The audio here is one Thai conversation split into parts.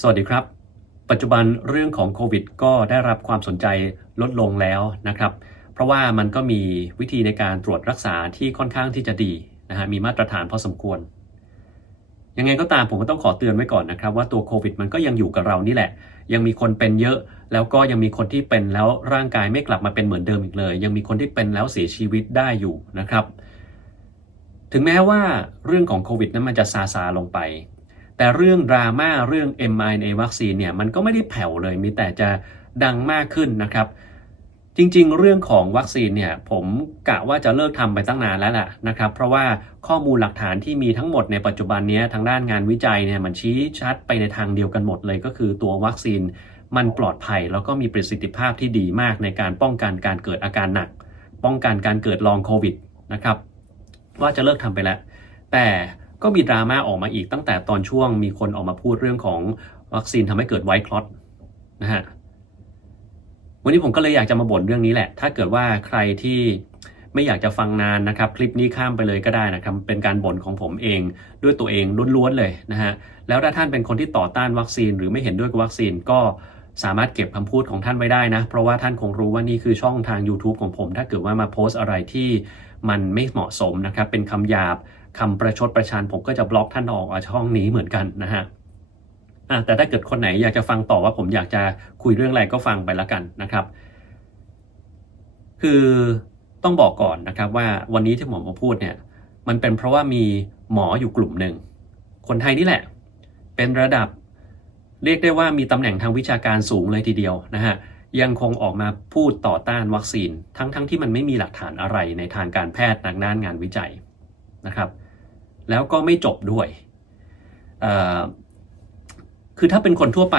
สวัสดีครับ ปัจจุบันเรื่องของโควิดก็ได้รับความสนใจลดลงแล้วนะครับ เพราะว่ามันก็มีวิธีในการตรวจรักษาที่ค่อนข้างที่จะดีนะฮะมีมาตรฐานพอสมควร ยังไงก็ตามผมก็ต้องขอเตือนไว้ก่อนนะครับว่าตัวโควิดมันก็ยังอยู่กับเรานี่แหละ ยังมีคนเป็นเยอะ แล้วก็ยังมีคนที่เป็นแล้วร่างกายไม่กลับมาเป็นเหมือนเดิมอีกเลย ยังมีคนที่เป็นแล้วเสียชีวิตได้อยู่นะครับถึงแม้ว่าเรื่องของโควิดนั้นมันจะซาซาลงไป แต่เรื่องดราม่าเรื่อง mRNA วัคซีนเนี่ยมันก็ไม่ได้แผ่วเลยมีแต่จะดังมากขึ้นนะครับ จริงๆ เรื่องของวัคซีนเนี่ยผมกะว่าจะเลิกทำไปตั้งนานแล้วแหละนะครับ เพราะว่าข้อมูลหลักฐานที่มีทั้งหมดในปัจจุบันนี้ทางด้านงานวิจัยเนี่ยมันชี้ชัดไปในทางเดียวกันหมดเลยก็คือตัววัคซีนมันปลอดภัยแล้วก็มีประสิทธิภาพที่ดีมากในการป้องกันการเกิดอาการหนัก ป้องกันการเกิดลองโควิดนะครับว่าจะเลิกทำไปแล้วแต่ ก็มีดราม่าออกมาอีกตั้งแต่ตอนช่วงมีคนออกมาพูดเรื่องของวัคซีนทำให้เกิดไวท์คลอตนะฮะวันนี้ผมก็เลยอยากจะมาบ่นเรื่องนี้แหละ ถ้าเกิดว่าใครที่ไม่อยากจะฟังนานนะครับ คลิปนี้ข้ามไปเลยก็ได้นะครับ เป็นการบ่นของผมเองด้วยตัวเองล้วนๆเลยนะฮะ แล้วถ้าท่านเป็นคนที่ต่อต้านวัคซีน หรือไม่เห็นด้วยกับวัคซีนก็สามารถเก็บคำพูดของท่านไว้ได้นะ เพราะว่าท่านคงรู้ว่านี่คือช่องทาง YouTube ของผม ถ้าเกิดว่ามาโพสต์อะไรที่มันไม่เหมาะสมนะครับ เป็นคำหยาบ คำประชดประชันผมก็จะบล็อกท่านออกช่องนี้เหมือนกันนะฮะแต่ถ้าเกิดคนไหนอยากจะฟังต่อว่าผมอยากจะคุยเรื่องอะไรก็ฟังไปล้วกันนะครับ คือต้องบอกก่อนนะครับว่าวันนี้ที่ผมมาพูดเนี่ยมันเป็นเพราะว่ามีหมออยู่กลุ่มหนึ่ง คนไทยนี่แหละ เป็นระดับเรียกได้ว่ามีตำแหน่งทางวิชาการสูงเลยทีเดียวนะฮะยังคงออกมาพูดต่อต้านวัคซีน ทั้งๆทที่มันไม่มีหลักฐานอะไรในทางการแพทย์ทางด้านงานวิจัยนะครับ แล้วก็ไม่จบด้วย คือถ้าเป็นคนทั่วไป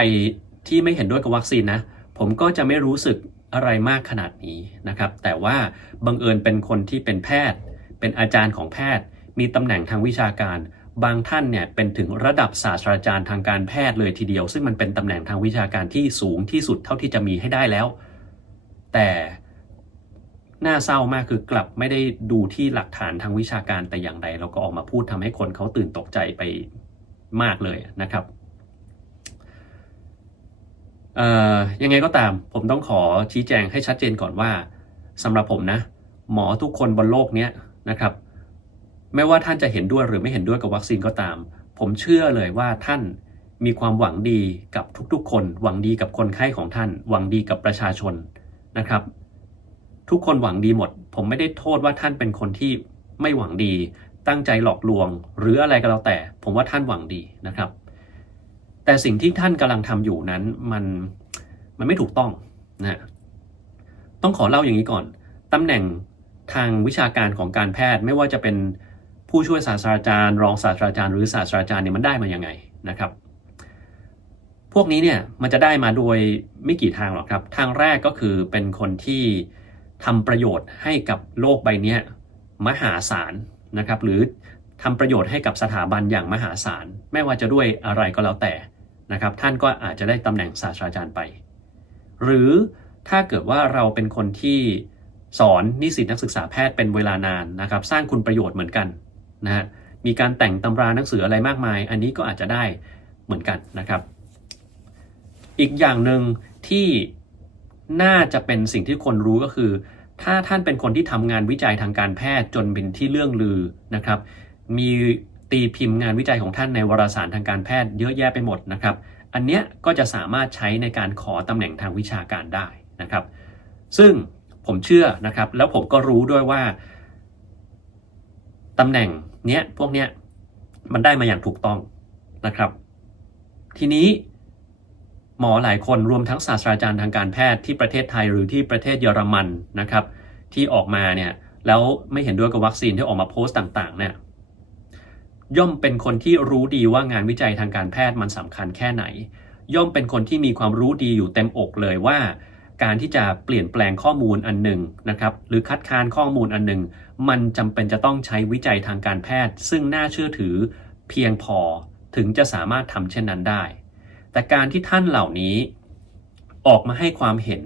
ที่ไม่เห็นด้วยกับวัคซีนนะ ผมก็จะไม่รู้สึกอะไรมากขนาดนี้นะครับ แต่ว่าบังเอิญเป็นคนที่เป็นแพทย์ เป็นอาจารย์ของแพทย์ มีตำแหน่งทางวิชาการ บางท่านเนี่ยเป็นถึงระดับศาสตราจารย์ทางการแพทย์เลยทีเดียว ซึ่งมันเป็นตำแหน่งทางวิชาการที่สูงที่สุดเท่าที่จะมีให้ได้แล้ว แต่ น่าเศร้ามากคือกลับไม่ได้ดูที่หลักฐานทางวิชาการแต่อย่างใดแล้วก็ออกมาพูดทำให้คนเขาตื่นตกใจไปมากเลยนะครับยังไงก็ตามผมต้องขอชี้แจงให้ชัดเจนก่อนว่าสำหรับผมนะ หมอทุกคนบนโลกนี้นะครับ ไม่ว่าท่านจะเห็นด้วยหรือไม่เห็นด้วยกับวัคซีนก็ตาม ผมเชื่อเลยว่าท่านมีความหวังดีกับทุกๆ คน หวังดีกับคนไข้ของท่าน หวังดีกับประชาชนนะครับ ทุกคนหวังดีหมด ผมไม่ได้โทษว่าท่านเป็นคนที่ไม่หวังดี ตั้งใจหลอกลวง หรืออะไรก็แล้วแต่ ผมว่าท่านหวังดีนะครับ แต่สิ่งที่ท่านกำลังทำอยู่นั้นมันมันไม่ถูกต้องนะฮะต้องขอเล่าอย่างนี้ก่อนตำแหน่งทางวิชาการของการแพทย์ไม่ว่าจะเป็นผู้ช่วยศาสตราจารย์ รองศาสตราจารย์หรือศาสตราจารย์เนี่ยมันได้มาอยังไงนะครับ พวกนี้เนี่ยมันจะได้มาโดยไม่กี่ทางหรอกครับ ทางแรกก็คือเป็นคนที่ ทำประโยชน์ให้กับโลกใบนี้มหาศาลนะครับ หรือทำประโยชน์ให้กับสถาบันอย่างมหาศาล ไม่ว่าจะด้วยอะไรก็แล้วแต่นะครับ ท่านก็อาจจะได้ตำแหน่งศาสตราจารย์ไป หรือถ้าเกิดว่าเราเป็นคนที่สอนนิสิตนักศึกษาแพทย์เป็นเวลานานนะครับ สร้างคุณประโยชน์เหมือนกันนะฮะมีการแต่งตำราหนังสืออะไรมากมาย อันนี้ก็อาจจะได้เหมือนกันนะครับ อีกอย่างหนึ่งที่น่าจะเป็นสิ่งที่คนรู้ก็คือ ถ้าท่านเป็นคนที่ทำงานวิจัยทางการแพทย์จนเป็นที่เรื่องลือนะครับ มีตีพิมพ์งานวิจัยของท่านในวารสารทางการแพทย์เยอะแยะไปหมดนะครับ อันเนี้ยก็จะสามารถใช้ในการขอตำแหน่งทางวิชาการได้นะครับ ซึ่งผมเชื่อนะครับ แล้วผมก็รู้ด้วยว่าตำแหน่งเนี้ยพวกเนี้ยมันได้มาอย่างถูกต้องนะครับ ทีนี้หมอหลายคนรวมทั้งศาสตราจารย์ทางการแพทย์ที่ประเทศไทยหรือที่ประเทศเยอรมันนะครับ ที่ออกมาเนี่ยแล้วไม่เห็นด้วยกับวัคซีนที่ออกมาโพสต์ต่างๆเนี่ยย่อมเป็นคนที่รู้ดีว่างานวิจัยทางการแพทย์มันสำคัญแค่ไหน ย่อมเป็นคนที่มีความรู้ดีอยู่เต็มอกเลยว่า การที่จะเปลี่ยนแปลงข้อมูลอันหนึ่งนะครับหรือคัดค้านข้อมูลอันหนึ่งมันจำเป็นจะต้องใช้วิจัยทางการแพทย์ ซึ่งน่าเชื่อถือเพียงพอถึงจะสามารถทำเช่นนั้นได้ แต่การที่ท่านเหล่านี้ออกมาให้ความเห็น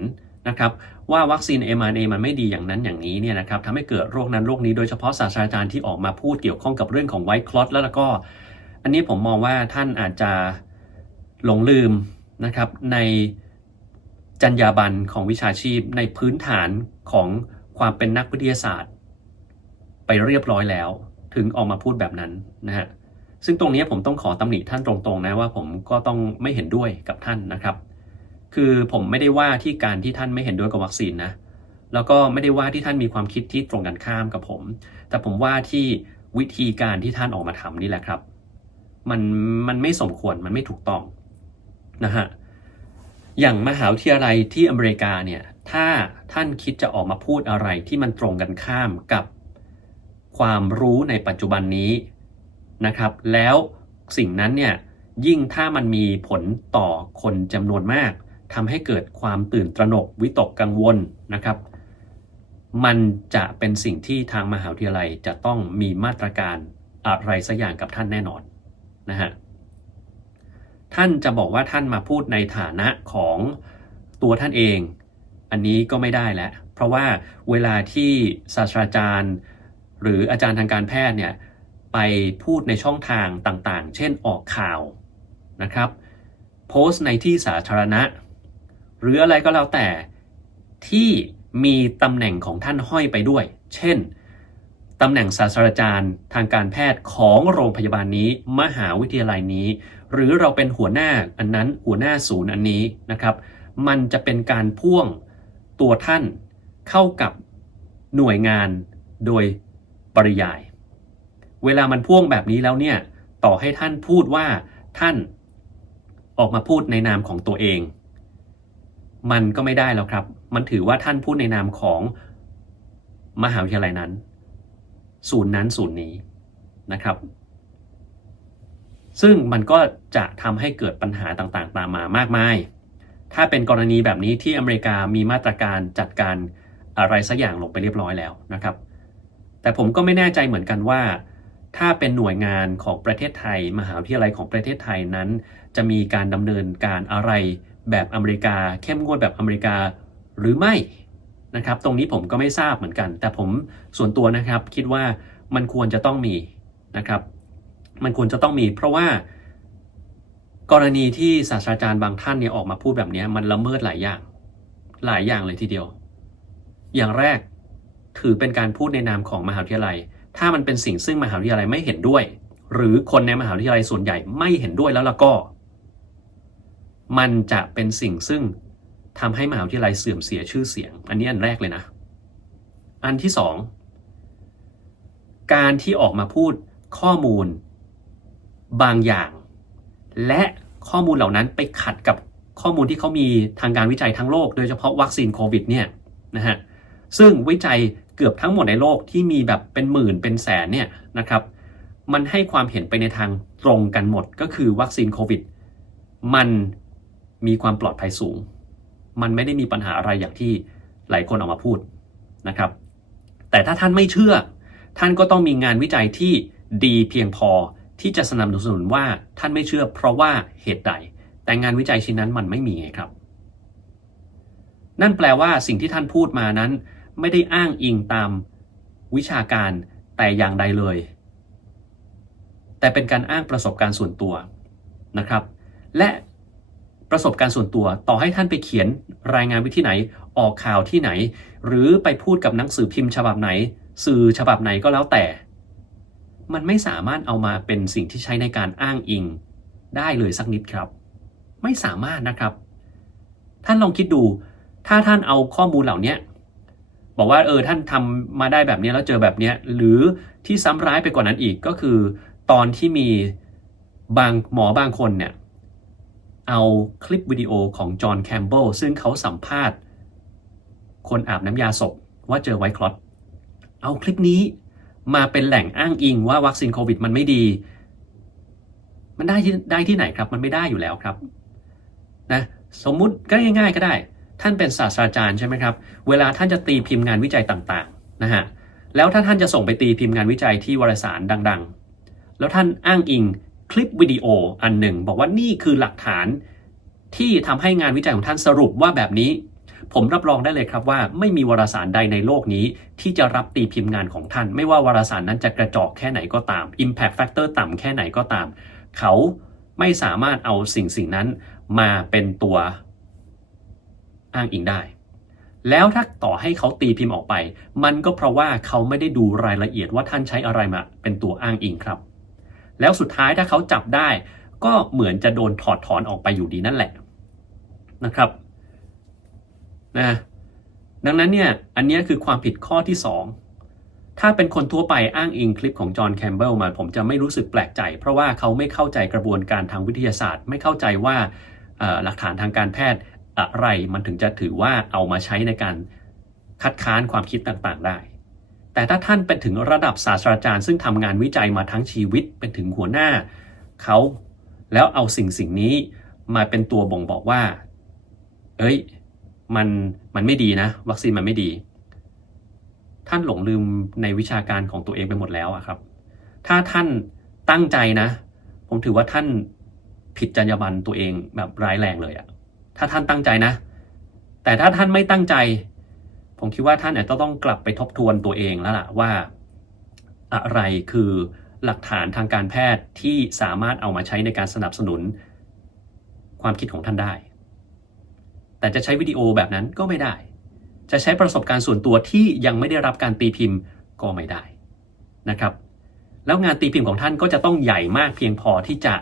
นะครับว่าวัคซีน mRNA มันไม่ดีอย่างนั้นอย่างนี้เนี่ยนะครับทำให้เกิดโรคนั้นโรคนี้โดยเฉพาะศาสตราจารย์ที่ออกมาพูดเกี่ยวข้องกับเรื่องของไวท์คลอตแล้วก็ อันนี้ผมมองว่าท่านอาจจะหลงลืมนะครับในจรรยาบรรณของวิชาชีพในพื้นฐานของความเป็นนักวิทยาศาสตร์ ไปเรียบร้อยแล้ว ถึงออกมาพูดแบบนั้นนะฮะซึ่งตรงนี้ผมต้องขอตำหนิท่านตรงๆนะว่าผมก็ต้องไม่เห็นด้วยกับท่านนะครับ คือผมไม่ได้ว่าที่การที่ท่านไม่เห็นด้วยกับวัคซีนนะแล้วก็ไม่ได้ว่าที่ท่านมีความคิดที่ตรงกันข้ามกับผม แต่ผมว่าที่วิธีการที่ท่านออกมาทำนี่แหละครับ มันมันไม่สมควรมันไม่ถูกต้องนะฮะอย่างมหาวิทยาลัยที่อเมริกาเนี่ยถ้าท่านคิดจะออกมาพูดอะไรที่มันตรงกันข้ามกับความรู้ในปัจจุบันนี้นะครับ แล้วสิ่งนั้นเนี่ยยิ่งถ้ามันมีผลต่อคนจำนวนมาก ทำให้เกิดความตื่นตระหนกวิตกกังวลนะครับ มันจะเป็นสิ่งที่ทางมหาวิทยาลัยจะต้องมีมาตรการอะไรสักอย่างกับท่านแน่นอนนะฮะท่านจะบอกว่าท่านมาพูดในฐานะของตัวท่านเอง อันนี้ก็ไม่ได้แล้ว เพราะว่าเวลาที่ศาสตราจารย์ หรืออาจารย์ทางการแพทย์เนี่ยไปพูดในช่องทางต่างๆ เช่นออกข่าวนะครับ โพสต์ในที่สาธารณะ หรืออะไรก็แล้วแต่ที่มีตำแหน่งของท่านห้อยไปด้วย เช่นตำแหน่งศาสตราจารย์ทางการแพทย์ของโรงพยาบาลนี้ มหาวิทยาลัยนี้ หรือเราเป็นหัวหน้าอันนั้นหัวหน้าศูนย์อันนี้นะครับ มันจะเป็นการพ่วงตัวท่านเข้ากับหน่วยงานโดยปริยาย เวลามันพ่วงแบบนี้แล้วเนี่ยต่อให้ท่านพูดว่าท่านออกมาพูดในนามของตัวเอง มันก็ไม่ได้แล้วครับ มันถือว่าท่านพูดในนามของมหาวิทยาลัยนั้น ศูนย์นั้นศูนย์นี้นะครับ ซึ่งมันก็จะทำให้เกิดปัญหาต่างๆ ตามมามากมาย ถ้าเป็นกรณีแบบนี้ที่อเมริกามีมาตรการจัดการอะไรสักอย่างลงไปเรียบร้อยแล้วนะครับ แต่ผมก็ไม่แน่ใจเหมือนกันว่า ถ้าเป็นหน่วยงานของประเทศไทย มหาวิทยาลัยของประเทศไทยนั้น จะมีการดำเนินการอะไร แบบอเมริกา เข้มงวดแบบอเมริกาหรือไม่นะครับตรงนี้ผมก็ไม่ทราบเหมือนกัน แต่ผมส่วนตัวนะครับคิดว่ามันควรจะต้องมีนะครับ มันควรจะต้องมี เพราะว่ากรณีที่ศาสตราจารย์บางท่านเนี่ยออกมาพูดแบบนี้มันละเมิดหลายอย่าง หลายอย่างเลยทีเดียว อย่างแรกถือเป็นการพูดในนามของมหาวิทยาลัย ถ้ามันเป็นสิ่งซึ่งมหาวิทยาลัยไม่เห็นด้วย หรือคนในมหาวิทยาลัยส่วนใหญ่ไม่เห็นด้วยแล้วล่ะก็ มันจะเป็นสิ่งซึ่งทำให้มหาวิทยาลัยเสื่อมเสียชื่อเสียง อันนี้อันแรกเลยนะ อันที่สองการที่ออกมาพูดข้อมูลบางอย่าง และข้อมูลเหล่านั้นไปขัดกับข้อมูลที่เขามีทางการวิจัยทั้งโลก โดยเฉพาะวัคซีนโควิดเนี่ยนะฮะซึ่งวิจัยเกือบทั้งหมดในโลกที่มีแบบเป็นหมื่นเป็นแสนเนี่ยนะครับ มันให้ความเห็นไปในทางตรงกันหมดก็คือวัคซีนโควิด มัน มีความปลอดภัยสูง มันไม่ได้มีปัญหาอะไรอย่างที่หลายคนออกมาพูดนะครับ แต่ถ้าท่านไม่เชื่อ ท่านก็ต้องมีงานวิจัยที่ดีเพียงพอที่จะสนับสนุนว่าท่านไม่เชื่อ เพราะว่าเหตุใด แต่งานวิจัยชิ้นนั้นมันไม่มีไงครับ นั่นแปลว่าสิ่งที่ท่านพูดมานั้น ไม่ได้อ้างอิงตามวิชาการแต่อย่างใดเลย แต่เป็นการอ้างประสบการณ์ส่วนตัวนะครับ และ ประสบการณ์ส่วนตัว ต่อให้ท่านไปเขียนรายงานวิธีไหน ออกข่าวที่ไหน หรือไปพูดกับหนังสือพิมพ์ฉบับไหน สื่อฉบับไหนก็แล้วแต่ มันไม่สามารถเอามาเป็นสิ่งที่ใช้ในการอ้างอิง ได้เลยสักนิดครับ ไม่สามารถนะครับ ท่านลองคิดดู ถ้าท่านเอาข้อมูลเหล่านี้บอกว่าเออท่านทำมาได้แบบนี้แล้วเจอแบบนี้หรือที่ซ้ำร้ายไปกว่านั้นอีกก็คือ ตอนที่มีบางหมอบางคนเนี่ย เอาคลิปวิดีโอของจอห์นแคมเบลซึ่งเขาสัมภาษณ์ คนอาบน้ำยาศพว่าเจอไวคลอตเอาคลิปนี้มาเป็นแหล่งอ้างอิงว่าวัคซีนโควิดมันไม่ดี มันได้ที่ได้ที่ไหนครับ มันไม่ได้อยู่แล้วครับนะสมมุติก็ง่าย ๆ ก็ได้ ท่านเป็นศาสตราจารย์ใช่ไหมครับ เวลาท่านจะตีพิมพ์งานวิจัยต่างๆนะฮะแล้วถ้าท่านจะส่งไปตีพิมพ์งานวิจัยที่วารสารดัง ๆ แล้วท่านอ้างอิง คลิปวิดีโออันหนึ่ง บอกว่านี่คือหลักฐานที่ทำให้งานวิจัยของท่านสรุปว่าแบบนี้ ผมรับรองได้เลยครับว่า ไม่มีวารสารใดในโลกนี้ ที่จะรับตีพิมพ์งานของท่าน ไม่ว่าวารสารนั้นจะกระจอกแค่ไหนก็ตาม Impact Factor ต่ำแค่ไหนก็ตาม เขาไม่สามารถเอาสิ่งสิ่งนั้นมาเป็นตัวอ้างอิงได้ แล้วถ้าต่อให้เขาตีพิมพ์ออกไป มันก็เพราะว่าเขาไม่ได้ดูรายละเอียดว่าท่านใช้อะไรมาเป็นตัวอ้างอิงครับ แล้วสุดท้ายถ้าเขาจับได้ ก็เหมือนจะโดนถอดถอนออกไปอยู่ดีนั่นแหละนะครับนะดังนั้นเนี่ยอันนี้คือความผิดข้อที่ 2 ถ้าเป็นคนทั่วไปอ้างอิงคลิปของจอห์นแคมเบลมาผมจะไม่รู้สึกแปลกใจ เพราะว่าเขาไม่เข้าใจกระบวนการทางวิทยาศาสตร์ ไม่เข้าใจว่าหลักฐานทางการแพทย์อะไรมันถึงจะถือว่าเอามาใช้ในการคัดค้านความคิดต่างๆได้ แต่ถ้าท่านเป็นถึงระดับศาสตราจารย์ ซึ่งทำงานวิจัยมาทั้งชีวิตเป็นถึงหัวหน้าเขาแล้วเอาสิ่งสิ่งนี้มาเป็นตัวบ่งบอกว่า เอ้ย มันมันไม่ดีนะ วัคซีนมันไม่ดี ท่านหลงลืมในวิชาการของตัวเองไปหมดแล้วอะครับ ถ้าท่านตั้งใจนะ ผมถือว่าท่านผิดจรรยาบรรณตัวเองแบบร้ายแรงเลยอะถ้าท่านตั้งใจนะ แต่ถ้าท่านไม่ตั้งใจ ผมคิดว่าท่านอาจจะต้องกลับไปทบทวนตัวเองแล้วล่ะว่า อะไรคือหลักฐานทางการแพทย์ที่สามารถเอามาใช้ในการสนับสนุนความคิดของท่านได้ แต่จะใช้วิดีโอแบบนั้นก็ไม่ได้ จะใช้ประสบการณ์ส่วนตัวที่ยังไม่ได้รับการตีพิมพ์ก็ไม่ได้นะครับ แล้วงานตีพิมพ์ของท่านก็จะต้องใหญ่มากเพียงพอที่จะ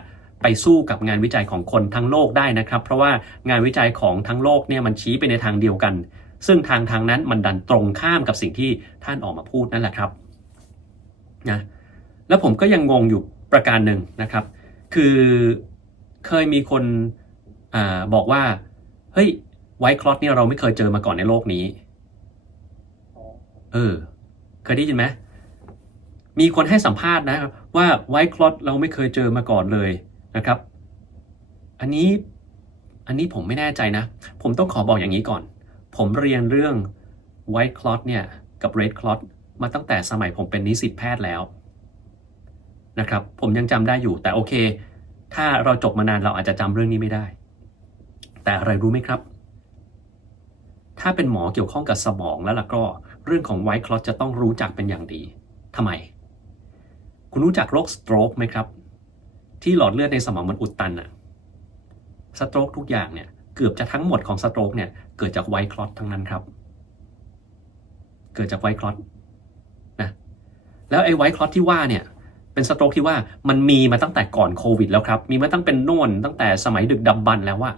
ไปสู้กับงานวิจัยของคนทั้งโลกได้นะครับ เพราะว่างานวิจัยของทั้งโลกเนี่ยมันชี้ไปในทางเดียวกัน ซึ่งทางทางนั้นมันดันตรงข้ามกับสิ่งที่ท่านออกมาพูดนั่นแหละครับนะแล้วผมก็ยังงงอยู่ประการหนึ่งนะครับ คือเคยมีคนอบอกว่า เฮ้ยไวท์คลอตเนี่ยเราไม่เคยเจอมาก่อนในโลกนี้ เออ เคยได้ยินไหมมีคนให้สัมภาษณ์นะว่าไวท์คลอตเราไม่เคยเจอมาก่อนเลยนะครับ อันนี้อันนี้ผมไม่แน่ใจนะ ผมต้องขอบอกอย่างนี้ก่อน ผมเรียนเรื่องไวท์คลอตเนี่ยกับเรดคลอตมาตั้งแต่สมัยผมเป็นนิสิตแพทย์แล้วนะครับ ผมยังจำได้อยู่แต่โอเค ถ้าเราจบมานานเราอาจจะจำเรื่องนี้ไม่ได้ แต่อะไรรู้ไหมครับ ถ้าเป็นหมอเกี่ยวข้องกับสมองแล้วล่ะก็เรื่องของไวท์คลอตจะต้องรู้จักเป็นอย่างดีทำไม คุณรู้จักโรคสโตรกไหมครับ ที่หลอดเลือดในสมองมันอุดตันอะสโตรกทุกอย่างเนี่ย เกือบจะทั้งหมดของสโตรกเนี่ยเกิดจากไวท์คลอตทั้งนั้นครับ เกิดจากไวท์คลอตนะแล้วไอ้ไวท์คลอตที่ว่าเนี่ยเป็นสโตรกที่ว่ามันมีมาตั้งแต่ก่อนโควิดแล้วครับ มีมาตั้งเป็นโน่นตั้งแต่สมัยดึกดำบรรพ์แล้วว่า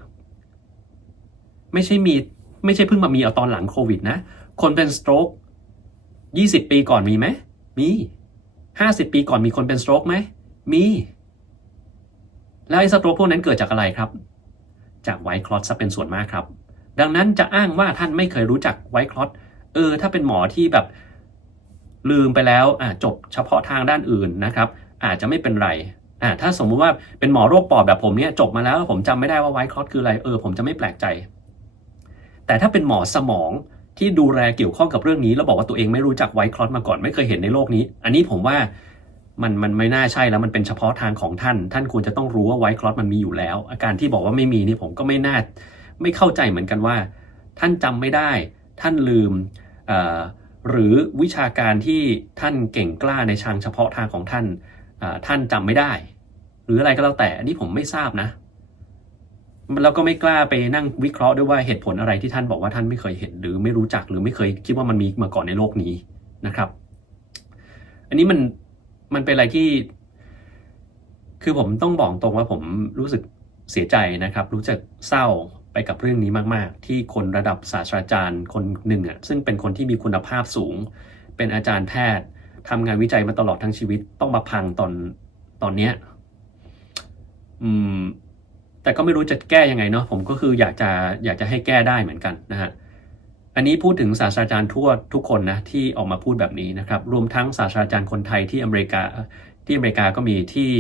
ไม่ใช่มีไม่ใช่เพิ่งมามีเอาตอนหลังโควิดนะ คนเป็นสโตรก20ปีก่อนมีไหม มี50ปีก่อนมีคนเป็นสโตรกไหม มี แล้วไอ้สโตรกพวกนั้นเกิดจากอะไรครับ จากไวท์คลอตซะเป็นส่วนมากครับ ดังนั้นจะอ้างว่าท่านไม่เคยรู้จักไวท์คลอตเออ ถ้าเป็นหมอที่แบบลืมไปแล้วอ่าจบเฉพาะทางด้านอื่นนะครับ อาจจะไม่เป็นไรอ่าถ้าสมมุติว่าเป็นหมอโรคปอดแบบผมเนี่ยจบมาแล้วแล้วผมจำไม่ได้ว่าไวท์คลอตคืออะไรเออผมจะไม่แปลกใจ แต่ถ้าเป็นหมอสมองที่ดูแลเกี่ยวข้องกับเรื่องนี้แล้วบอกว่าตัวเองไม่รู้จักไวท์คลอตมาก่อนไม่เคยเห็นในโลกนี้ อันนี้ผมว่า มันมันไม่น่าใช่แล้วมันเป็นเฉพาะทางของท่าน ท่านควรจะต้องรู้ว่าไวท์คลอตมันมีอยู่แล้ว อาการที่บอกว่าไม่มีนี่ผมก็ไม่น่าไม่เข้าใจเหมือนกันว่า ท่านจำไม่ได้ ท่านลืมหรือวิชาการที่ท่านเก่งกล้าในทางเฉพาะทางของท่านท่านจำไม่ได้ หรืออะไรก็แล้วแต่อันนี้ผมไม่ทราบนะแล้วก็ไม่กล้าไปนั่งวิเคราะห์ด้วยว่าเหตุผลอะไรที่ท่านบอกว่าท่านไม่เคยเห็น หรือไม่รู้จักหรือไม่เคยคิดว่ามันมีมาก่อนในโลกนี้นะครับ อันนี้มัน มันเป็นอะไรที่ คือผมต้องบอกตรงว่าผมรู้สึกเสียใจนะครับ รู้สึกเศร้าไปกับเรื่องนี้มาก ๆ ที่คนระดับศาสตราจารย์คนหนึ่งอะซึ่งเป็นคนที่มีคุณภาพสูง เป็นอาจารย์แพทย์ทำงานวิจัยมาตลอดทั้งชีวิตต้องมาพังตอนตอนเนี้ยอืมแต่ก็ไม่รู้จะแก้ยังไงเนาะผมก็คืออยากจะอยากจะให้แก้ได้เหมือนกันนะฮะ อันนี้พูดถึงศาสตราจารย์ทั่วทุกคนนะที่ออกมาพูดแบบนี้นะครับ รวมทั้งศาสตราจารย์คนไทยที่อเมริกาที่อเมริกาก็มีที่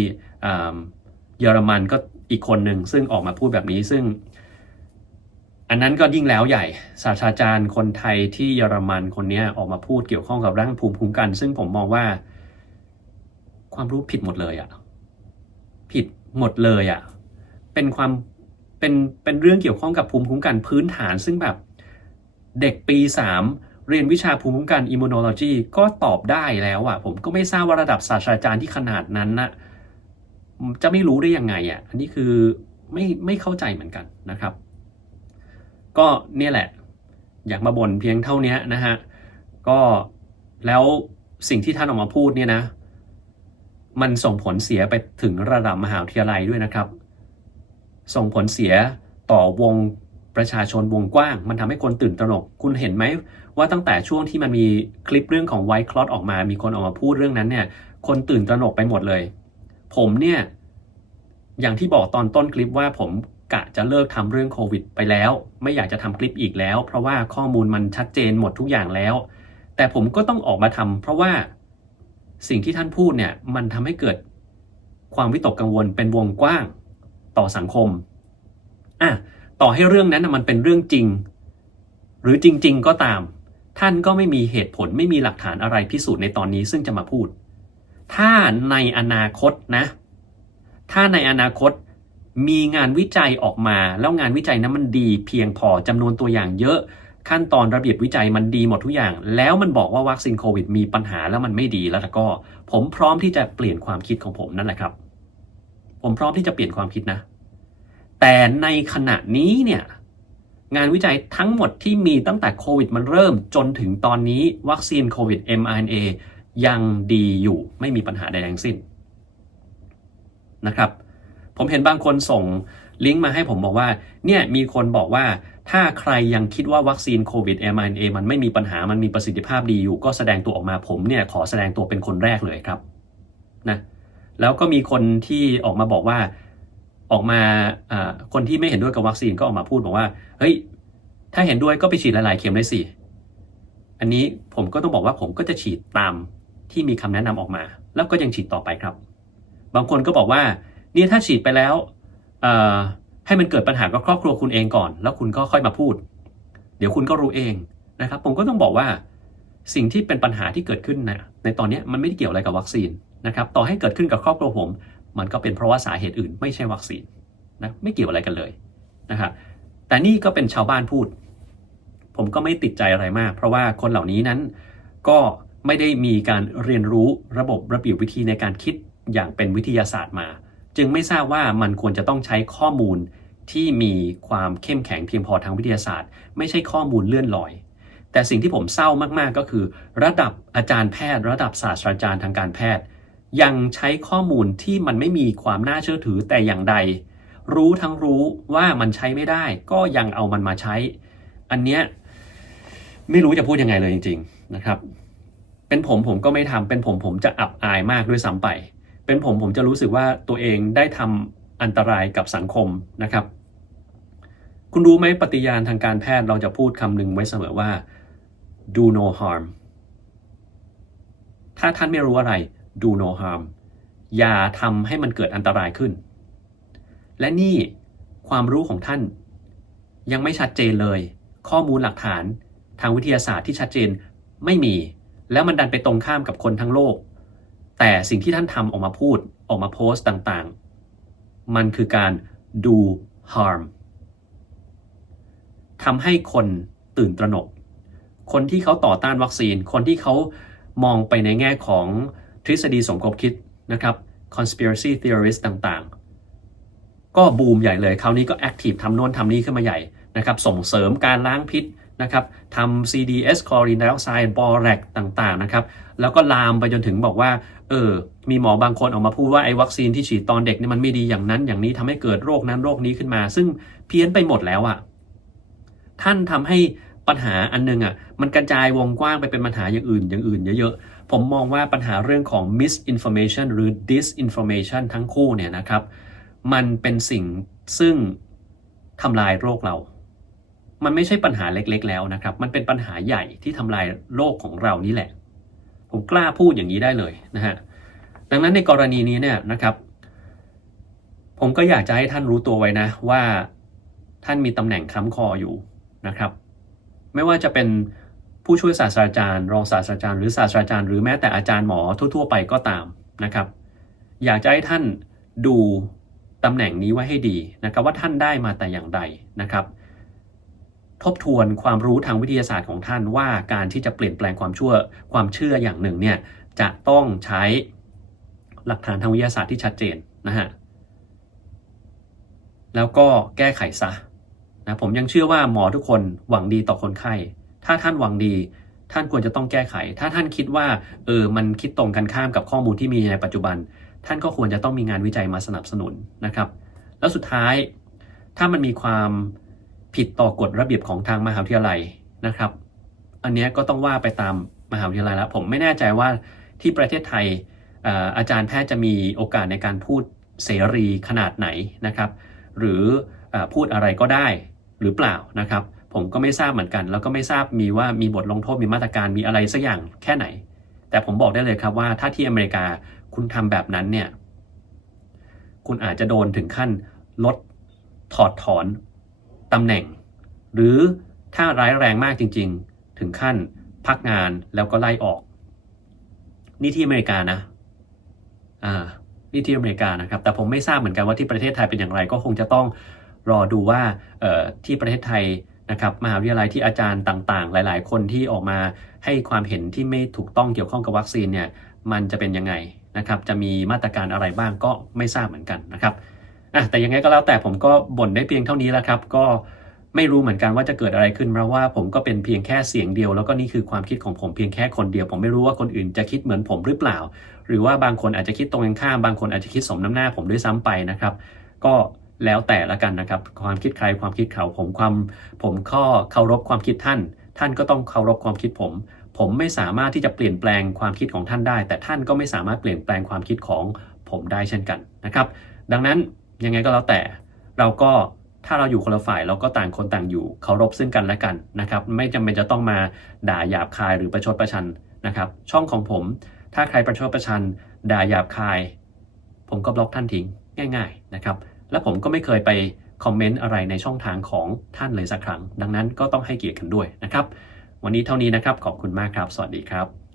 เยอรมันก็อีกคนหนึ่งซึ่งออกมาพูดแบบนี้ซึ่ง อันนั้นก็ยิ่งแล้วใหญ่ ศาสตราจารย์คนไทยที่เยอรมันคนนี้ออกมาพูดเกี่ยวข้องกับร่างภูมิคุ้มกัน ซึ่งผมมองว่า ความรู้ผิดหมดเลยอะ่ะผิดหมดเลยอะ่ะเป็นความเป็นเป็นเรื่องเกี่ยวข้องกับภูมิคุ้มกันพื้นฐานซึ่งแบบ เด็กปีสามเรียนวิชาภูมิคุ้มกันอิมมูโนโลจีก็ตอบได้แล้วอะ่ะ ผมก็ไม่ทราบว่าระดับศาสตราจารย์ที่ขนาดนั้นนะจะไม่รู้ได้ยังไงอะ อันนี้คือไม่ไม่เข้าใจเหมือนกันนะครับ ก็เนี่ยแหละ อยากมาบ่นเพียงเท่านี้นะฮะ ก็แล้วสิ่งที่ท่านออกมาพูดเนี่ยนะ มันส่งผลเสียไปถึงระดับมหาวิทยาลัยด้วยนะครับ ส่งผลเสียต่อวง ประชาชนวงกว้าง มันทำให้คนตื่นตระหนก คุณเห็นไหมว่าตั้งแต่ช่วงที่มันมีคลิปเรื่องของไวท์คลอตออกมา มีคนออกมาพูดเรื่องนั้นเนี่ย คนตื่นตระหนกไปหมดเลย ผมเนี่ย อย่างที่บอกตอนต้นคลิปว่าผมกะจะเลิกทำเรื่องโควิด ไปแล้ว ไม่อยากจะทำคลิปอีกแล้ว เพราะว่าข้อมูลมันชัดเจนหมดทุกอย่างแล้ว แต่ผมก็ต้องออกมาทำเพราะว่าสิ่งที่ท่านพูดเนี่ย มันทำให้เกิดความวิตกกังวลเป็นวงกว้างต่อสังคมอะ ต่อให้เรื่องนั้นมันเป็นเรื่องจริง หรือจริง ๆ ก็ตาม ท่านก็ไม่มีเหตุผลไม่มีหลักฐานอะไรพิสูจน์ในตอนนี้ซึ่งจะมาพูด ถ้าในอนาคตนะ ถ้าในอนาคตมีงานวิจัยออกมา แล้วงานวิจัยนั้นมันดี เพียงพอจำนวนตัวอย่างเยอะขั้นตอนระเบียบวิจัยมันดีหมดทุกอย่าง แล้วมันบอกว่าวัคซีนโควิดมีปัญหาแล้วมันไม่ดีแล้วก็ ผมพร้อมที่จะเปลี่ยนความคิดของผมนั่นแหละครับ ผมพร้อมที่จะเปลี่ยนความคิดนะ แต่ในขณะนี้เนี่ยงานวิจัยทั้งหมดที่มีตั้งแต่โควิดมันเริ่มจนถึงตอนนี้วัคซีนโควิด mRNA ยังดีอยู่ไม่มีปัญหาใดทั้งสิ้นนะครับ ผมเห็นบางคนส่งลิงก์มาให้ผมบอกว่า เนี่ยมีคนบอกว่าถ้าใครยังคิดว่าวัคซีนโควิด mRNA มันไม่มีปัญหามันมีประสิทธิภาพดีอยู่ ก็แสดงตัวออกมาผมเนี่ยขอแสดงตัวเป็นคนแรกเลยครับนะแล้วก็มีคนที่ออกมาบอกว่า ออกมาคนที่ไม่เห็นด้วยกับวัคซีนก็ออกมาพูดบอกว่า เฮ้ย ถ้าเห็นด้วยก็ไปฉีดหลาย ๆ เข็มเลยสิ อันนี้ผมก็ต้องบอกว่าผมก็จะฉีดตามที่มีคำแนะนำออกมา แล้วก็ยังฉีดต่อไปครับ บางคนก็บอกว่าเนี่ยถ้าฉีดไปแล้วให้มันเกิดปัญหากับครอบครัวคุณเองก่อน แล้วคุณก็ค่อยมาพูด เดี๋ยวคุณก็รู้เองนะครับ ผมก็ต้องบอกว่าสิ่งที่เป็นปัญหาที่เกิดขึ้นนะในตอนนี้มันไม่ได้เกี่ยวอะไรกับวัคซีนนะครับ ต่อให้เกิดขึ้นกับครอบครัวผม มันก็เป็นเพราะว่าสาเหตุอื่นไม่ใช่วัคซีนนะไม่เกี่ยวอะไรกันเลยนะครับแต่นี่ก็เป็นชาวบ้านพูด ผมก็ไม่ติดใจอะไรมาก เพราะว่าคนเหล่านี้นั้นก็ไม่ได้มีการเรียนรู้ระบบระเบียบวิธีในการคิดอย่างเป็นวิทยาศาสตร์มา จึงไม่ทราบว่ามันควรจะต้องใช้ข้อมูลที่มีความเข้มแข็งเพียงพอทางวิทยาศาสตร์ ไม่ใช่ข้อมูลเลื่อนลอย แต่สิ่งที่ผมเศร้ามากๆก็คือ ระดับอาจารย์แพทย์ ระดับศาสตราจารย์ทางการแพทย์ ยังใช้ข้อมูลที่มันไม่มีความน่าเชื่อถือแต่อย่างใด รู้ทั้งรู้ว่ามันใช้ไม่ได้ ก็ยังเอามันมาใช้ อันเนี้ยไม่รู้จะพูดยังไงเลยจริง ๆนะครับ เป็นผมผมก็ไม่ทำเป็นผมผมจะอับอายมากด้วยซ้ำไป เป็นผมผมจะรู้สึกว่าตัวเองได้ทำอันตรายกับสังคมนะครับ คุณรู้ไหมปฏิญาณทางการแพทย์เราจะพูดคำหนึ่งไว้เสมอว่า do no harm ถ้าท่านไม่รู้อะไร do no harm อย่าทำให้มันเกิดอันตรายขึ้น และนี่ความรู้ของท่าน ยังไม่ชัดเจนเลย ข้อมูลหลักฐานทางวิทยาศาสตร์ที่ชัดเจนไม่มี แล้วมันดันไปตรงข้ามกับคนทั้งโลก แต่สิ่งที่ท่านทำออกมาพูดออกมาโพสต์ต่างๆ มันคือการ do harm ทำให้คนตื่นตระหนก คนที่เขาต่อต้านวัคซีน คนที่เขามองไปในแง่ของ ทฤษฎีสมคบคิดนะครับ conspiracy theorist ต่างๆ ก็บูมใหญ่เลย คราวนี้ก็ active ทำโน่นทำนี่ขึ้นมาใหญ่นะครับ ส่งเสริมการล้างพิษนะครับทำ CDS chlorine dioxide borax ต่างๆนะครับ แล้วก็ลามไปจนถึงบอกว่า เออ มีหมอบางคนออกมาพูดว่าไอ้วัคซีนที่ฉีดตอนเด็กเนี่ยมันไม่ดีอย่างนั้น อย่างนี้ทำให้เกิดโรคนั้นโรคนี้ขึ้นมา ซึ่งเพี้ยนไปหมดแล้วอะ่ะ ท่านทำให้ปัญหาอันนึงอะ่ะ มันกระจายวงกว้างไปเป็นปัญหาอย่างอื่นอย่างอื่นเยอะๆ ผมมองว่าปัญหาเรื่องของ misinformation หรือ disinformation ทั้งคู่เนี่ยนะครับ มันเป็นสิ่งซึ่งทำลายโรคเรา มันไม่ใช่ปัญหาเล็กๆ แล้วนะครับ มันเป็นปัญหาใหญ่ที่ทำลายโลกของเรานี่แหละ ผมกล้าพูดอย่างนี้ได้เลยนะฮะ ดังนั้นในกรณีนี้เนี่ยนะครับ ผมก็อยากจะให้ท่านรู้ตัวไว้นะว่าท่านมีตำแหน่งค้ำคออยู่นะครับ ไม่ว่าจะเป็น ผู้ช่วยศาสตราจารย์ รองศาสตราจารย์หรือศาสตราจารย์หรือแม้แต่อาจารย์หมอทั่ว ๆ ไปก็ตามนะครับ อยากจะให้ท่านดูตำแหน่งนี้ไว้ให้ดีนะครับว่าท่านได้มาแต่อย่างใดนะครับ ทบทวนความรู้ทางวิทยาศาสตร์ของท่านว่าการที่จะเปลี่ยนแปลงความชั่วความเชื่ออย่างหนึ่งเนี่ยจะต้องใช้หลักฐานทางวิทยาศาสตร์ที่ชัดเจนนะฮะแล้วก็แก้ไขซะนะผมยังเชื่อว่าหมอทุกคนหวังดีต่อคนไข้ ถ้าท่านหวังดี ท่านควรจะต้องแก้ไข ถ้าท่านคิดว่าเออมันคิดตรงกันข้ามกับข้อมูลที่มีในปัจจุบัน ท่านก็ควรจะต้องมีงานวิจัยมาสนับสนุนนะครับ แล้วสุดท้ายถ้ามันมีความผิดต่อกฎระเบียบของทางมหาวิทยาลัยนะครับ อันนี้ก็ต้องว่าไปตามมหาวิทยาลัยแล้วผมไม่แน่ใจว่าที่ประเทศไทยอาจารย์แพทย์จะมีโอกาสในการพูดเสรีขนาดไหนนะครับ หรืออพูดอะไรก็ได้หรือเปล่านะครับ ผมก็ไม่ทราบเหมือนกัน แล้วก็ไม่ทราบมีว่ามีบทลงโทษมีมาตรการมีอะไรสักอย่างแค่ไหน แต่ผมบอกได้เลยครับว่าถ้าที่อเมริกาคุณทำแบบนั้นเนี่ยคุณอาจจะโดนถึงขั้นลดถอดถอนตำแหน่ง หรือถ้าร้ายแรงมากจริง ๆ ถึงขั้นพักงานแล้วก็ไล่ออก นี่ที่อเมริกานะอ่านี่ที่อเมริกานะครับ แต่ผมไม่ทราบเหมือนกันว่าที่ประเทศไทยเป็นอย่างไร ก็คงจะต้องรอดูว่าที่ประเทศไทย นะครับมหาวิทยาลัยที่อาจารย์ต่างๆ หลาย ๆ คนที่ออกมาให้ความเห็นที่ไม่ถูกต้องเกี่ยวข้องกับวัคซีนเนี่ยมันจะเป็นยังไงนะครับจะมีมาตรการอะไรบ้างก็ไม่ทราบเหมือนกันนะครับอะแต่ยังไงก็แล้วแต่ผมก็บ่นได้เพียงเท่านี้แล้วครับก็ไม่รู้เหมือนกันว่าจะเกิดอะไรขึ้นเพราะว่าผมก็เป็นเพียงแค่เสียงเดียว แล้วก็นี่คือความคิดของผมเพียงแค่คนเดียว ผมไม่รู้ว่าคนอื่นจะคิดเหมือนผมหรือเปล่า หรือว่าบางคนอาจจะคิดตรงกันข้ามบางคนอาจจะคิดสมน้ำหน้าผมด้วยซ้ำไปนะครับ ก็ แล้วแต่ละกันนะครับ ความคิดใครความคิดเขาผมความผมข้อเคารพความคิดท่าน ท่านก็ต้องเคารพความคิดผม ผมไม่สามารถที่จะเปลี่ยนแปลงความคิดของท่านได้ แต่ท่านก็ไม่สามารถเปลี่ยนแปลงความคิดของผมได้เช่นกันนะครับ ดังนั้นยังไงก็แล้วแต่เราก็ถ้าเราอยู่คนละฝ่ายเราก็ต่างคนต่างอยู่เคารพซึ่งกันและกันนะครับ ไม่จำเป็นจะต้องมาด่าหยาบคายหรือประชดประชันนะครับ ช่องของผม ถ้าใครประชดประชัน ด่าหยาบคาย ผมก็บล็อกท่านทิ้งง่าย ๆนะครับ และผมก็ไม่เคยไปคอมเมนต์อะไรในช่องทางของท่านเลยสักครั้ง ดังนั้นก็ต้องให้เกียรติกันด้วยนะครับ วันนี้เท่านี้นะครับ ขอบคุณมากครับ สวัสดีครับ